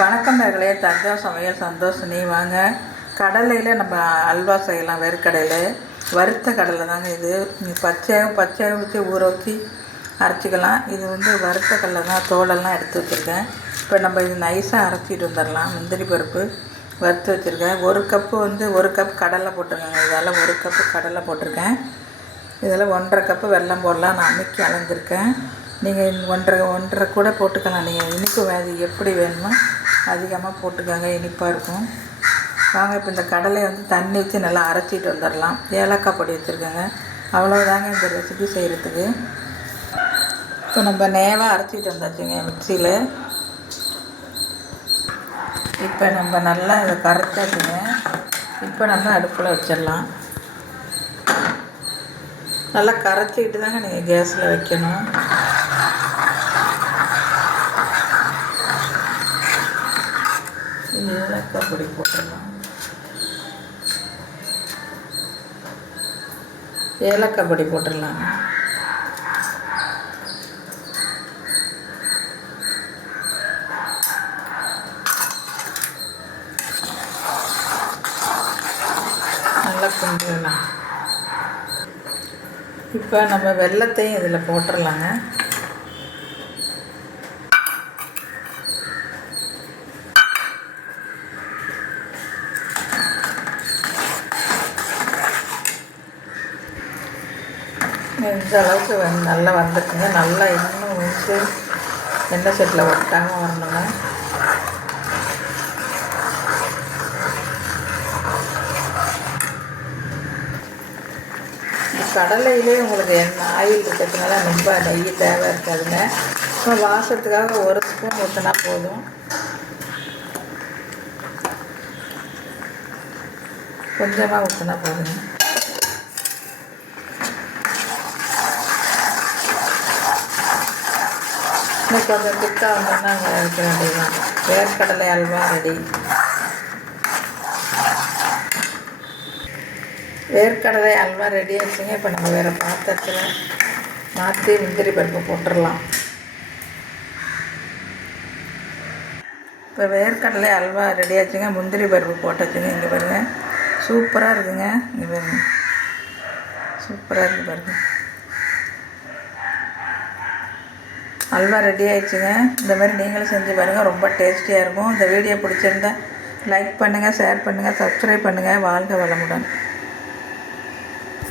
வணக்கம் நேர்களே, தஞ்சா சமையல் சந்தோஷினி. வாங்க, கடலையில் நம்ம அல்வா செய்யலாம். வேர்க்கடலை, வறுத்த கடலை தாங்க இது. பச்சையாக வச்சு ஊற வச்சு அரைச்சிக்கலாம். இது வறுத்த கடலை தான், தோலெல்லாம் எடுத்து வச்சுருக்கேன். இப்போ நம்ம இது நைஸாக அரைச்சிட்டு வந்துடலாம். முந்திரி பருப்பு வறுத்து வச்சுருக்கேன். ஒரு கப் கடலை போட்டிருக்கேங்க. இதால் 1 கப்பு கடலை போட்டிருக்கேன். இதில் 1.5 கப்பு வெல்லம் போடலாம். நான் அமுக்கி அளந்துருக்கேன். நீங்கள் ஒன்றரை கூட போட்டுக்கலாம். நீங்கள் இனிப்பு எப்படி வேணுமோ அதிகமாக போட்டுக்கோங்க, இனிப்பாக இருக்கும். வாங்க, இப்போ இந்த கடலையை தண்ணி வச்சு நல்லா அரைச்சிட்டு வந்துடலாம். ஏலக்காய் பொடி வச்சுருக்கேங்க. அவ்வளோதாங்க இந்த ரெசிபி செய்கிறதுக்கு. இப்போ நம்ம நேவாக அரைச்சிட்டு வந்தாச்சுங்க மிக்சியில். இப்போ நம்ம நல்லா இதை கரைச்சாச்சுங்க. இப்போ நம்ம அடுப்பில் வச்சிடலாம். நல்லா கரைச்சிக்கிட்டு தாங்க நீங்கள் கேஸில் வைக்கணும். ஏலக்காய் பொடி போட்டுடலாம். ஏலக்காய் பொடி போட்டுடலாம். நல்லா கிண்டிடலாம். இப்போ நம்ம வெல்லத்தையும் இதில் போட்டுடலாங்க. இந்த அளவுக்கு நல்லா வந்துட்டுங்க. நல்லா இன்னும் எண்ணெய் சட்டியில் ஒட்டாமல் வரணுங்க. கடலையிலே உங்களுக்கு ஆயில் இருக்கிறதுனால ரொம்ப நெய் தேவை இருக்காதுங்க. இப்போ வாசத்துக்காக 1 ஸ்பூன் ஊற்றினா போதும். கொஞ்சமாக ஊற்றினா போதுங்க. இன்னைக்கு கொஞ்சம் திக்காக வந்தோம்னா அங்கே வைக்க வேண்டியதுதான். வேர்க்கடலை அல்வா ரெடி. வேர்க்கடலை அல்வா ரெடி ஆச்சுங்க. இப்போ நம்ம வேறு பாத்திரத்தில் மாற்றி முந்திரி பருப்பு போட்டுடலாம். இப்போ வேர்க்கடலை அல்வா ரெடி ஆச்சுங்க. முந்திரி பருப்பு போட்டாச்சுங்க. இங்கே பாருங்கள், சூப்பராக இருக்குங்க. இங்கே பாருங்கள், சூப்பராக இருக்குது பாருங்கள். அல்வா ரெடி ஆகிடுச்சுங்க. இந்த மாதிரி நீங்களும் செஞ்சு பாருங்கள், ரொம்ப டேஸ்டியாக இருக்கும். இந்த வீடியோ பிடிச்சிருந்தா லைக் பண்ணுங்கள், ஷேர் பண்ணுங்கள், சப்ஸ்கிரைப் பண்ணுங்கள். வாழ்க வளமுடன்.